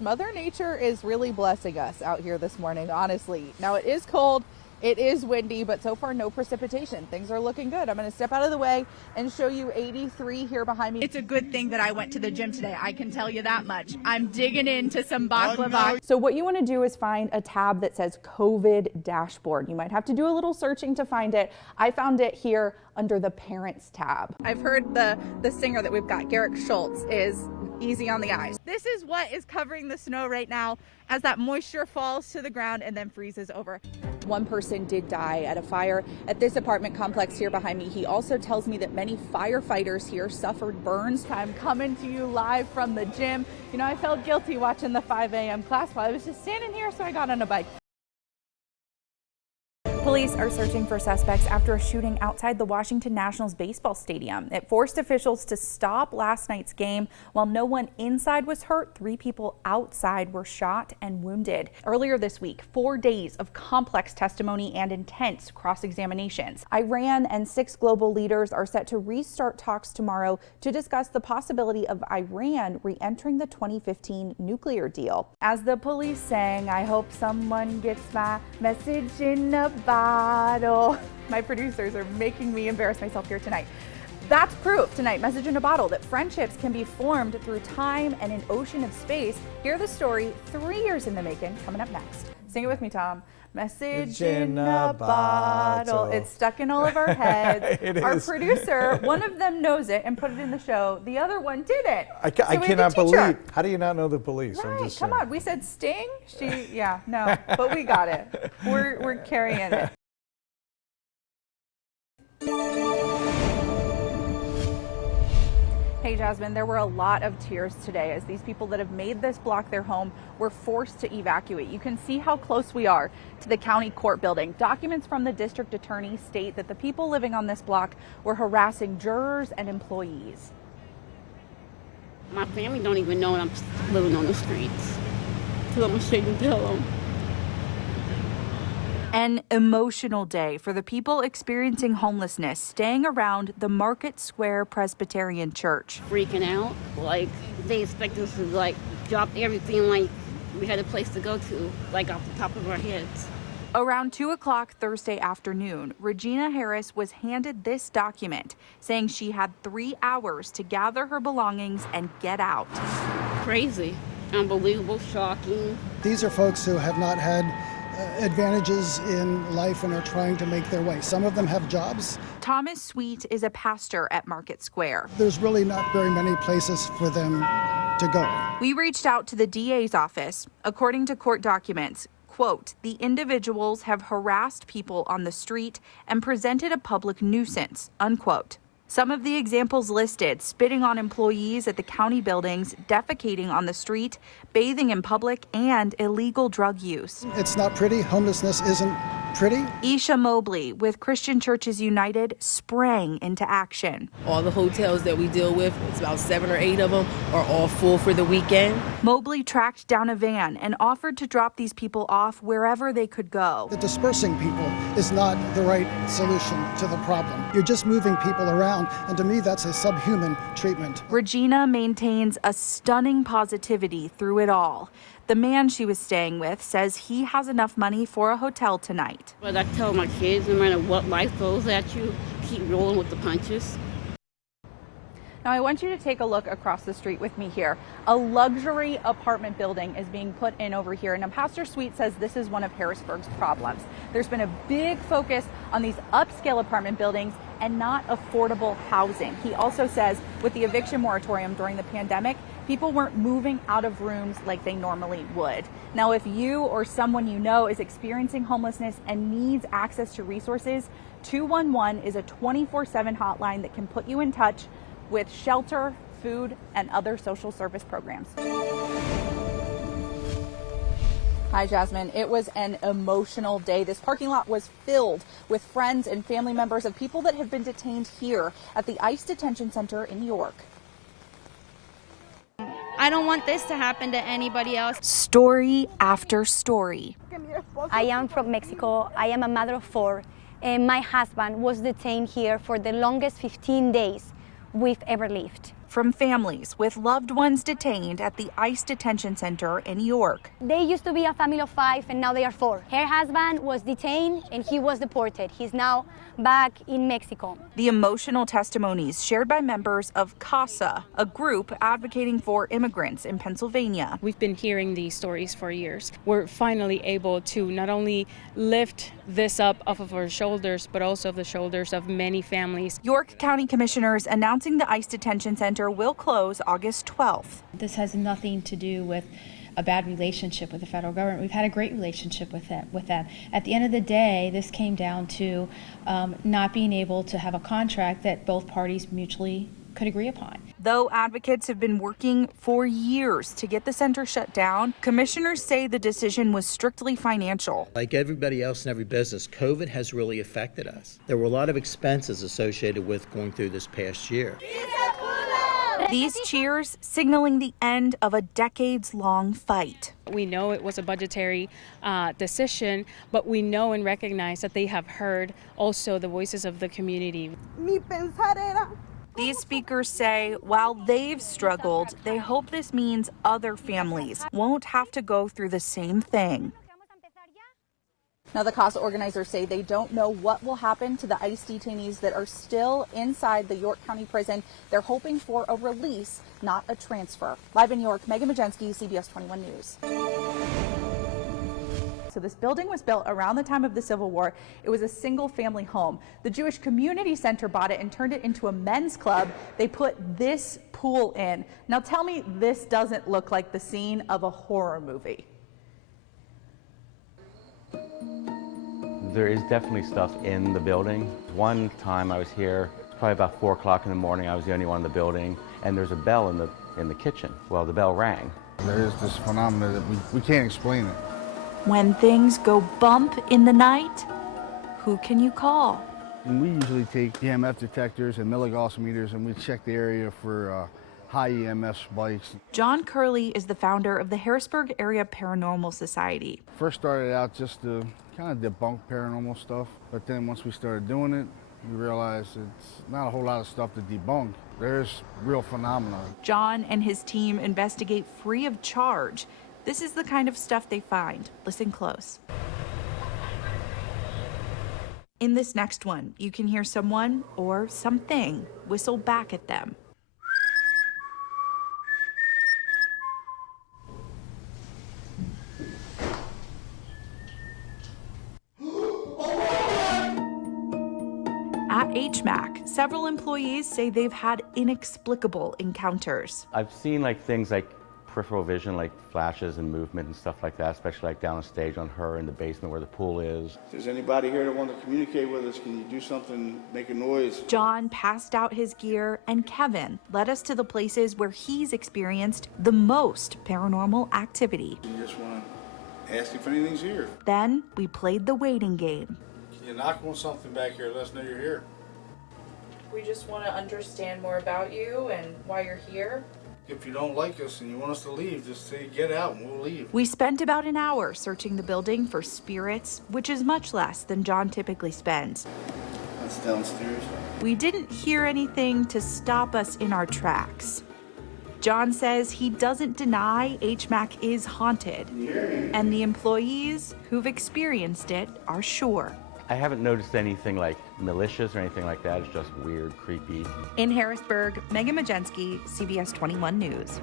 Mother Nature is really blessing us out here this morning, honestly. Now it is cold, it is windy, but so far no precipitation. Things are looking good. I'm going to step out of the way and show you 83 here behind me. It's a good thing that I went to the gym today, I can tell you that much. I'm digging into some baklava. So what you want to do is find a tab that says COVID dashboard. You might have to do a little searching to find it. I found it here under the parents tab. I've heard the singer that we've got, Garrick Schultz, is easy on the eyes. This is what is covering the snow right now as that moisture falls to the ground and then freezes over. One person did die at a fire at this apartment complex here behind me. He also tells me that many firefighters here suffered burns. I'm coming to you live from the gym. You know, I felt guilty watching the 5 a.m. class while I was just standing here, so I got on a bike. Police are searching for suspects after a shooting outside the Washington Nationals baseball stadium. It forced officials to stop last night's game. While no one inside was hurt, 3 people outside were shot and wounded. Earlier this week, 4 days of complex testimony and intense cross-examinations. Iran and 6 global leaders are set to restart talks tomorrow to discuss the possibility of Iran re-entering the 2015 nuclear deal. As the police sang, "I hope someone gets my message in a bottle." My producers are making me embarrass myself here tonight. That's proof tonight, message in a bottle, that friendships can be formed through time and an ocean of space. Hear the story 3 years in the making, coming up next. Sing it with me, Tom. Message in a bottle. It's stuck in all of our heads. Our producer, one of them knows it and put it in the show. The other one didn't. I cannot believe. How do you not know the police? Right, come on. We said Sting. Yeah, no, but we got it. We're carrying it. Hey Jasmine, there were a lot of tears today as these people that have made this block their home were forced to evacuate. You can see how close we are to the county court building. Documents from the district attorney state that the people living on this block were harassing jurors and employees. My family don't even know I'm living on the streets, so I'm ashamed to tell them. An emotional day for the people experiencing homelessness staying around the Market Square Presbyterian Church. Freaking out, like they expect us to like drop everything, like we had a place to go to, like off the top of our heads. Around 2 o'clock Thursday afternoon, Regina Harris was handed this document saying she had 3 hours to gather her belongings and get out. Crazy, unbelievable, shocking. These are folks who have not had advantages in life and are trying to make their way. Some of them have jobs. Thomas Sweet is a pastor at Market Square. There's really not very many places for them to go. We reached out to the DA's office. According to court documents, quote, the individuals have harassed people on the street and presented a public nuisance, unquote. Some of the examples listed: spitting on employees at the county buildings, defecating on the street, bathing in public, and illegal drug use. It's not pretty. Homelessness isn't pretty. Isha Mobley with Christian Churches United sprang into action. All the hotels that we deal with, it's about 7 or 8 of them, are all full for the weekend. Mobley tracked down a van and offered to drop these people off wherever they could go. The dispersing people is not the right solution to the problem. You're just moving people around, and to me that's a subhuman treatment. Regina maintains a stunning positivity through it all. The man she was staying with says he has enough money for a hotel tonight. But I tell my kids, no matter what life throws at you, keep rolling with the punches. Now I want you to take a look across the street with me here. A luxury apartment building is being put in over here. Now Pastor Sweet says this is one of Harrisburg's problems. There's been a big focus on these upscale apartment buildings and not affordable housing. He also says with the eviction moratorium during the pandemic, people weren't moving out of rooms like they normally would. Now, if you or someone you know is experiencing homelessness and needs access to resources, 211 is a 24/7 hotline that can put you in touch with shelter, food, and other social service programs. Hi, Jasmine. It was an emotional day. This parking lot was filled with friends and family members of people that have been detained here at the ICE Detention Center in New York. I don't want this to happen to anybody else. Story after story. I am from Mexico. I am a mother of 4, and my husband was detained here for the longest 15 days we've ever lived. from families with loved ones detained at the ICE detention center in York. They used to be a family of 5 and now they are 4. Her husband was detained and he was deported. He's now back in Mexico. The emotional testimonies shared by members of CASA, a group advocating for immigrants in Pennsylvania. We've been hearing these stories for years. We're finally able to not only lift this up off of our shoulders, but also the shoulders of many families. York County commissioners announcing the ICE detention center will close August 12th. This has nothing to do with a bad relationship with the federal government. We've had a great relationship with them. At the end of the day, this came down to not being able to have a contract that both parties mutually could agree upon. Though advocates have been working for years to get the center shut down, commissioners say the decision was strictly financial. Like everybody else in every business, COVID has really affected us. There were a lot of expenses associated with going through this past year. These cheers signaling the end of a decades-long fight. We know it was a budgetary decision, but we know and recognize that they have heard also the voices of the community. These speakers say while they've struggled, they hope this means other families won't have to go through the same thing. Now, the CASA organizers say they don't know what will happen to the ICE detainees that are still inside the York County prison. They're hoping for a release, not a transfer. Live in York, Megan Magensky, CBS 21 News. So this building was built around the time of the Civil War. It was a single-family home. The Jewish Community Center bought it and turned it into a men's club. They put this pool in. Now tell me this doesn't look like the scene of a horror movie. There is definitely stuff in the building. One time I was here, probably about 4 o'clock in the morning. I was the only one in the building, and there's a bell in the kitchen. Well, the bell rang. There is this phenomenon that we can't explain it. When things go bump in the night, who can you call? And we usually take EMF detectors and milligauss meters, and we check the area for high EMF spikes. John Curley is the founder of the Harrisburg Area Paranormal Society. First started out just to kind of debunk paranormal stuff, but then once we started doing it, we realized it's not a whole lot of stuff to debunk. There's real phenomena. John and his team investigate free of charge. This is the kind of stuff they find. Listen close. In this next one, you can hear someone or something whistle back at them. At HMAC, several employees say they've had inexplicable encounters. I've seen things like peripheral vision, like flashes and movement and stuff like that, especially down on stage on her in the basement where the pool is. If there's anybody here that wants to communicate with us, can you do something, make a noise? John passed out his gear, and Kevin led us to the places where he's experienced the most paranormal activity. You just want to ask if anything's here. Then we played the waiting game. Can you knock on something back here, let us know you're here? We just want to understand more about you and why you're here. If you don't like us and you want us to leave, just say get out and we'll leave. We spent about an hour searching the building for spirits, which is much less than John typically spends. That's downstairs. We didn't hear anything to stop us in our tracks. John says he doesn't deny HMAC is haunted, and the employees who've experienced it are sure. I haven't noticed anything like malicious or anything like that. It's just weird, creepy. In Harrisburg, Megan Magensky, CBS 21 News.